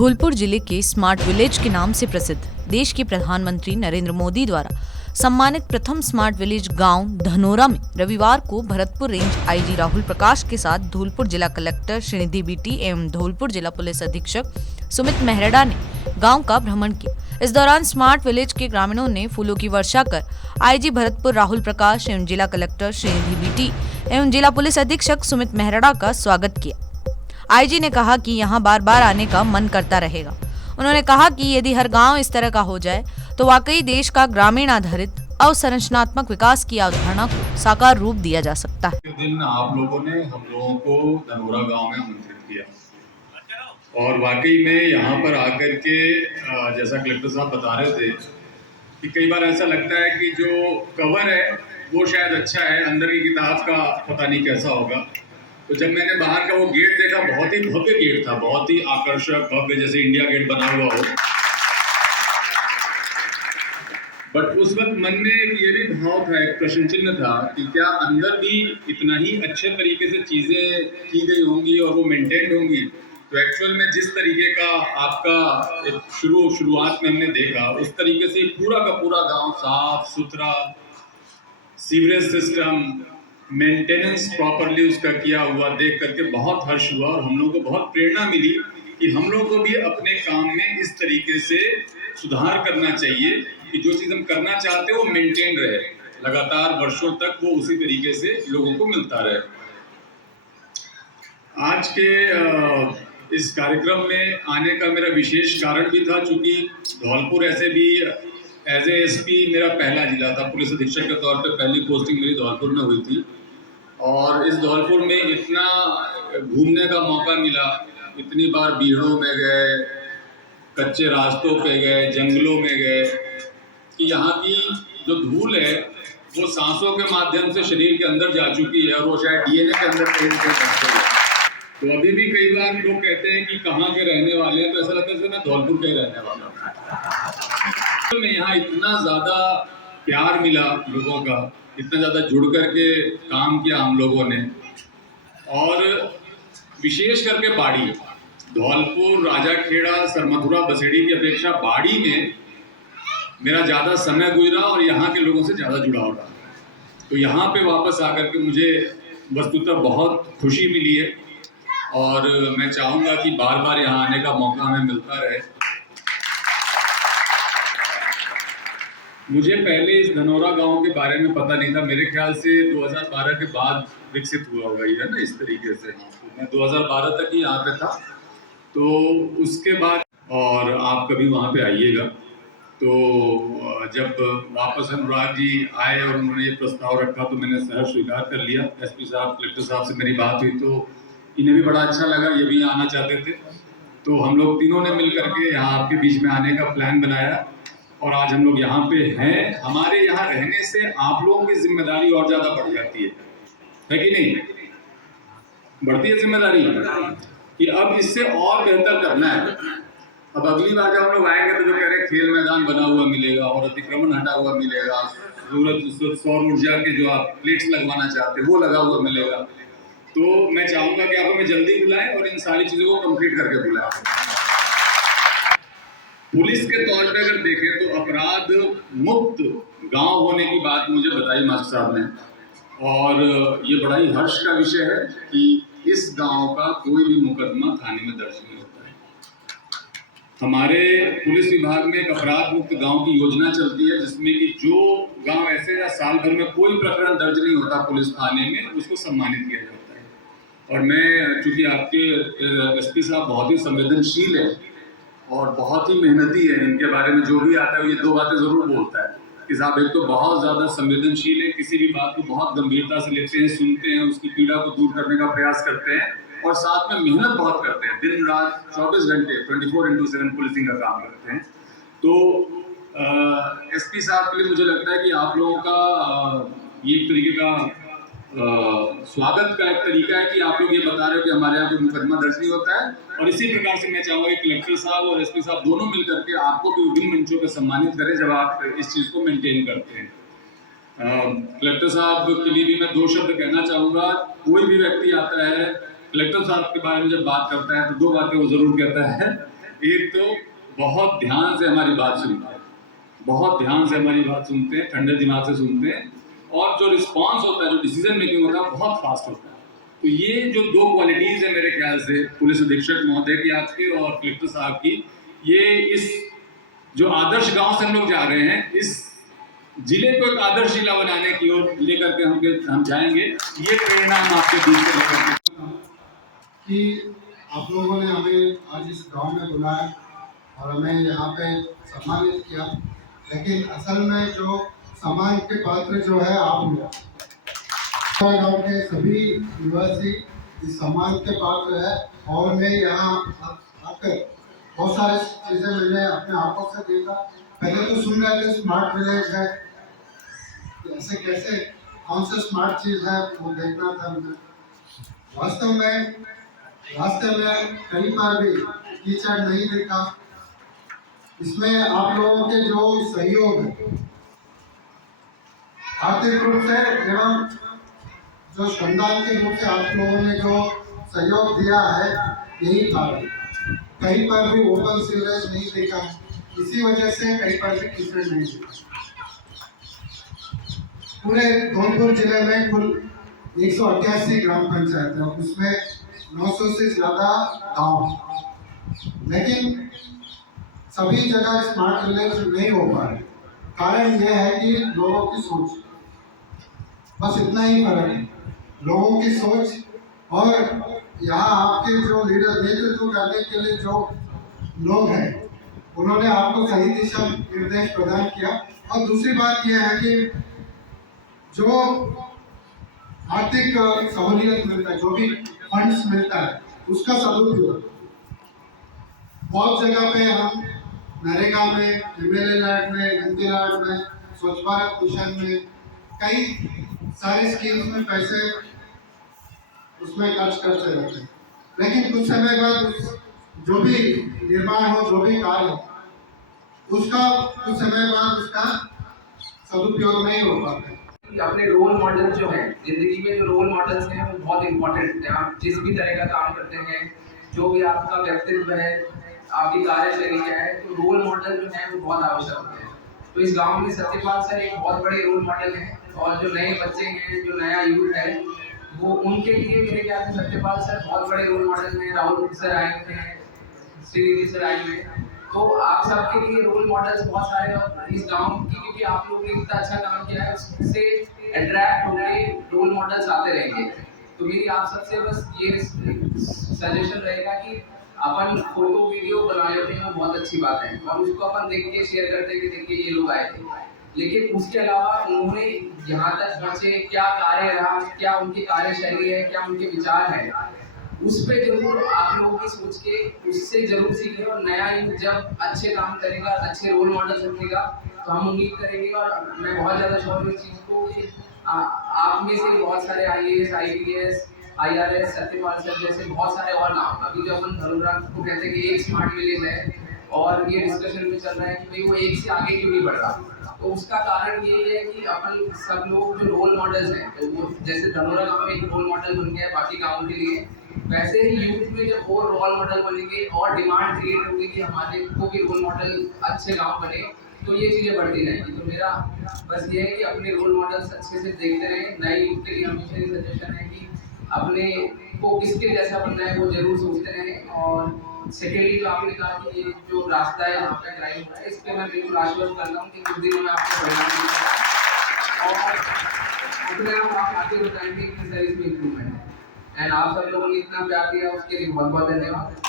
धौलपुर जिले के smart village के नाम से प्रसिद्ध देश के प्रधानमंत्री नरेंद्र मोदी द्वारा सम्मानित प्रथम स्मार्ट विलेज गांव धनोरा में रविवार को भरतपुर रेंज आईजी राहुल प्रकाश के साथ धौलपुर जिला कलेक्टर श्रीनिधि बीटी एवं धौलपुर जिला पुलिस अधीक्षक सुमित मेहरड़ा ने गांव का भ्रमण किया। इस दौरान स्मार्ट विलेज के ग्रामीणों ने फूलों की वर्षा कर आईजी भरतपुर राहुल प्रकाश एवं जिला कलेक्टर श्रीनिधि बीटी एवं जिला पुलिस अधीक्षक सुमित मेहरड़ा का स्वागत किया। आईजी ने कहा कि यहां बार बार आने का मन करता रहेगा। उन्होंने कहा कि यदि हर गांव इस तरह का हो जाए तो वाकई देश का ग्रामीण आधारित अवसंरचनात्मक विकास की अवधारणा को साकार रूप दिया जा सकता है। दिन आप लोगों ने हम लोगों को धनोरा गांव में आमंत्रित किया और वाकई में यहाँ पर आकर के जैसा कलेक्टर साहब बता रहे थे कि कई बार ऐसा लगता है कि जो कवर है वो शायद अच्छा है, अंदर की किताब का पता नहीं कैसा होगा। तो जब मैंने बाहर का वो गेट देखा, बहुत ही भव्य गेट था, बहुत ही आकर्षक, भव्य, जैसे इंडिया गेट बना हुआ हो। बट उस वक्त मन में एक ये भी भाव था, एक प्रश्न चिन्ह था कि क्या अंदर भी इतना ही अच्छे तरीके से चीजें की गई होंगी और वो मेंटेन्ड होंगी। तो एक्चुअल में जिस तरीके का आपका एक शुरुआत में हमने देखा, उस तरीके से पूरा का पूरा गांव साफ सुथरा, सीवरेज सिस्टम, मेंटेनेंस प्रॉपरली उसका किया हुआ देख करके बहुत हर्ष हुआ और हम लोगों को बहुत प्रेरणा मिली कि हम लोगों को भी अपने काम में इस तरीके से सुधार करना चाहिए कि जो चीज़ हम करना चाहते हैं वो मेंटेन रहे, लगातार वर्षों तक वो उसी तरीके से लोगों को मिलता रहे। आज के इस कार्यक्रम में आने का मेरा विशेष कारण भी था, चूंकि धौलपुर ऐसे भी एज ए एसपी मेरा पहला जिला था। पुलिस अधीक्षक के तौर पर पहली पोस्टिंग मेरी धौलपुर में हुई थी और इस धौलपुर में इतना घूमने का मौका मिला, इतनी बार बीहड़ों में गए, कच्चे रास्तों पे गए, जंगलों में गए कि यहाँ की जो धूल है वो सांसों के माध्यम से शरीर के अंदर जा चुकी है और वो शायद डीएनए के अंदर कहीं जाती है। तो अभी भी कई बार लोग कहते हैं कि कहाँ के रहने वाले हैं, तो ऐसा लगता है मैं धौलपुर का ही रहने वाला हूँ। मैं यहाँ इतना ज़्यादा प्यार मिला लोगों का, इतना ज़्यादा जुड़ करके काम किया हम लोगों ने, और विशेष करके बाड़ी, धौलपुर, राजाखेड़ा, सरमथुरा, बसेड़ी की अपेक्षा बाड़ी में मेरा ज़्यादा समय गुजरा और यहाँ के लोगों से ज़्यादा जुड़ाव रहा। तो यहाँ पे वापस आकर के मुझे वस्तुतः बहुत खुशी मिली है और मैं चाहूँगा कि बार बार यहाँ आने का मौका हमें मिलता रहे। मुझे पहले इस धनोरा गांव के बारे में पता नहीं था, मेरे ख्याल से 2012 के बाद विकसित हुआ होगा ये, है ना, इस तरीके से। मैं 2012 तक ही यहाँ पे था, तो उसके बाद, और आप कभी वहाँ पे आइएगा। तो जब वापस अनुराग जी आए और उन्होंने ये प्रस्ताव रखा तो मैंने सहर्ष स्वीकार कर लिया। एसपी साहब, कलेक्टर साहब से मेरी बात हुई तो इन्हें भी बड़ा अच्छा लगा, ये भी आना चाहते थे। तो हम लोग तीनों ने मिल करके यहाँ आपके बीच में आने का प्लान बनाया और आज हम लोग यहाँ पे हैं। हमारे यहाँ रहने से आप लोगों की जिम्मेदारी और ज़्यादा बढ़ जाती है कि नहीं? बढ़ती है जिम्मेदारी कि अब इससे और बेहतर करना है। अब अगली बार जब हम लोग आएंगे तो जो कह रहे खेल मैदान बना हुआ मिलेगा और अतिक्रमण हटा हुआ मिलेगा, सौर ऊर्जा के जो आप प्लेट्स लगवाना चाहते हैं वो लगा हुआ मिलेगा। तो मैं चाहूँगा कि आप हमें जल्दी बुलाएं और इन सारी चीज़ों को कंप्लीट करके बुलाएं। पुलिस के तौर पे अगर देखें तो अपराध मुक्त गांव होने की बात मुझे बताई मास्टर साहब ने, और ये बड़ा ही हर्ष का विषय है कि इस गांव का कोई भी मुकदमा थाने में दर्ज नहीं होता है। हमारे पुलिस विभाग में एक अपराध मुक्त गांव की योजना चलती है जिसमें कि जो गांव ऐसे या साल भर में कोई प्रकरण दर्ज नहीं होता पुलिस थाने में, उसको सम्मानित किया जाता है। और मैं, चूंकि आपके एसपी साहब बहुत ही संवेदनशील है और बहुत ही मेहनती है, इनके बारे में जो भी आता है ये दो बातें जरूर बोलता है कि साहब एक तो बहुत ज़्यादा संवेदनशील है, किसी भी बात को बहुत गंभीरता से लेते हैं, सुनते हैं, उसकी पीड़ा को दूर करने का प्रयास करते हैं और साथ में मेहनत बहुत करते हैं, दिन रात 24 घंटे 24x7 पुलिसिंग का काम करते हैं। तो एसपी साहब के लिए मुझे लगता है कि आप लोगों का ये एक तरीके का स्वागत का एक तरीका है कि आप लोग ये बता रहे हो कि हमारे यहाँ कोई मुकदमा दर्ज नहीं होता है। और इसी प्रकार से मैं चाहूँगा कि कलेक्टर साहब और एसपी साहब दोनों मिलकर के आपको भी विभिन्न मंचों पर सम्मानित करें जब आप इस चीज़ को मेंटेन करते हैं। कलेक्टर साहब के लिए भी मैं दो शब्द कहना चाहूँगा। कोई भी व्यक्ति आता है कलेक्टर साहब के बारे में जब बात करता है तो दो बातें वो जरूर कहता है एक तो बहुत ध्यान से हमारी बात सुनते हैं, बहुत ध्यान से हमारी बात सुनते हैं, ठंडे दिमाग से सुनते हैं, और जो रिस्पॉन्स होता है, जो डिसीजन मेकिंग होता है, बहुत फास्ट होता है। तो ये जो दो क्वालिटीज़ है मेरे ख्याल से पुलिस अधीक्षक महोदय की आपकी और कलेक्टर साहब की, ये इस जो आदर्श गांव से हम लोग जा रहे हैं, इस जिले को एक आदर्श जिला बनाने की ओर लेकर के हम जाएंगे। ये प्रेरणा हम आपके बीच से लेकर के कि आप लोगों ने हमें आज इस गांव में बुलाया और हमें यहाँ पे सम्मानित किया, लेकिन असल में जो सम्मान के पात्र जो है आप लोग, गांव के सभी निवासी इस सम्मान के पात्र है। और मैं यहाँ आकर बहुत सारी चीज़ें मैंने अपने आंखों से देखा। पहले तो सुन रहे थे स्मार्ट विलेज है, ऐसे कैसे, कौन सा स्मार्ट चीज़ है वो देखना था मुझे। वास्तव में रास्ते में कहीं पर भी कीचड़ नहीं दिखा। इसमें आप लोगों के जो सहयोग है, आर्थिक रूप से एवं जो श्रमदान के रूप से आप लोगों ने जो सहयोग दिया है, यही कारण कहीं पर भी ओपन सीवरेज नहीं दिखा, इसी वजह से कहीं पर भी कीचड़ नहीं दिखा। पूरे धौलपुर जिले में कुल 188 ग्राम पंचायत है, उसमें 900 से ज़्यादा गाँव, लेकिन सभी जगह स्मार्ट विलेज नहीं हो पा रहे। कारण यह है कि लोगों की सोच, बस इतना ही फर्क है, लोगों की सोच। और यहाँ आपके जो लीडर नेतृत्व करने के लिए जो लोग हैं, उन्होंने आपको सही दिशा निर्देश प्रदान किया। और दूसरी बात यह है कि जो आर्थिक सहूलियत मिलता है, जो भी फंड्स मिलता है, उसका सदुपयोग बहुत जगह पे हम नरेगा में, एमएलए में, एमपी में, स्वच्छ भारत मिशन में, कई सारे स्कीम्स में पैसे उसमें खर्च करते रहते हैं, लेकिन कुछ समय बाद जो भी निर्माण हो, जो भी कार्य हो, उसका कुछ समय बाद उसका सदुपयोग नहीं हो पाता। अपने रोल मॉडल जो हैं, जिंदगी में जो रोल मॉडल्स हैं वो बहुत इंपॉर्टेंट हैं। आप जिस भी तरह का काम करते हैं, जो भी आपका व्यक्तित्व है, आपकी कार्यशैली क्या है, तो रोल मॉडल जो है वो बहुत आवश्यक होते हैं। तो इस गांव में सत्यपाल सर एक बहुत बड़े रोल मॉडल हैं, और जो नए बच्चे हैं, जो नया यूथ है, वो उनके लिए मेरे ख्याल से सत्यपाल सर बहुत बड़े रोल मॉडल हैं। राहुल सर आए हैं, श्रीनिधि सर आए हैं, तो आप सबके लिए रोल मॉडल्स बहुत सारे हैं इस गांव की, क्योंकि आप लोगों ने इतना अच्छा काम किया है, उससे अट्रैक्ट होकर रोल मॉडल्स आते रहेंगे। तो मेरी आप सबसे बस ये सजेशन रहेगा कि अपन फोटो वीडियो बना लेते हैं, बहुत अच्छी बात है, और उसको अपन देख के शेयर करते हैं कि देखिए ये लोग आए थे, लेकिन उसके अलावा उन्होंने यहाँ तक पहुँचे, क्या कार्य रहा, क्या उनकी कार्यशैली है, क्या उनके विचार हैं, उस पर जरूर आप लोगों की सोच के उससे जरूर सीखें। और नया यूथ जब अच्छे काम करेगा, अच्छे रोल मॉडल रखेगा, तो हम उम्मीद करेंगे, और मैं बहुत ज़्यादा श्योर हूँ इस चीज़ को कि आप में से बहुत सारे IAS, IPS, IRS, Satyapal sir जैसे बहुत सारे और नाम, अभी जो अपन धनुरा को कहते हैं कि एक स्मार्ट विलेज है, और ये डिस्कशन में चल रहा है कि भाई वो एक से आगे क्यों नहीं बढ़ रहा। तो उसका कारण ये है कि अपन सब लोग जो रोल मॉडल्स हैं, तो वो जैसे धनोरा गांव में एक रोल मॉडल बन गया है बाकी गाँव के लिए, वैसे ही यूथ में जब और रोल मॉडल बनेंगे और डिमांड क्रिएट होगी कि हमारे को भी रोल मॉडल अच्छे गाँव बने, तो ये चीज़ें बढ़ती रहेंगी। तो मेरा बस ये है कि अपने रोल मॉडल्स अच्छे से देखते रहें। नए यूथ के लिए हमेशा ये सजेशन है कि अपने को किसके जैसा बनना है वो जरूर सोचते रहें। और सेकेंडली जो आपने कहा कि ये जो रास्ता है यहाँ पे क्राइम हो रहा है, इस पर मैं बिल्कुल आश्वस्त करता हूँ कि कुछ दिनों में आपको परिणाम मिलेगा, और अपने आप आगे बताएंगे कि सर इसमें इम्प्रूवमेंट है। एंड आप सब लोगों ने इतना प्यार दिया, उसके लिए बहुत बहुत धन्यवाद।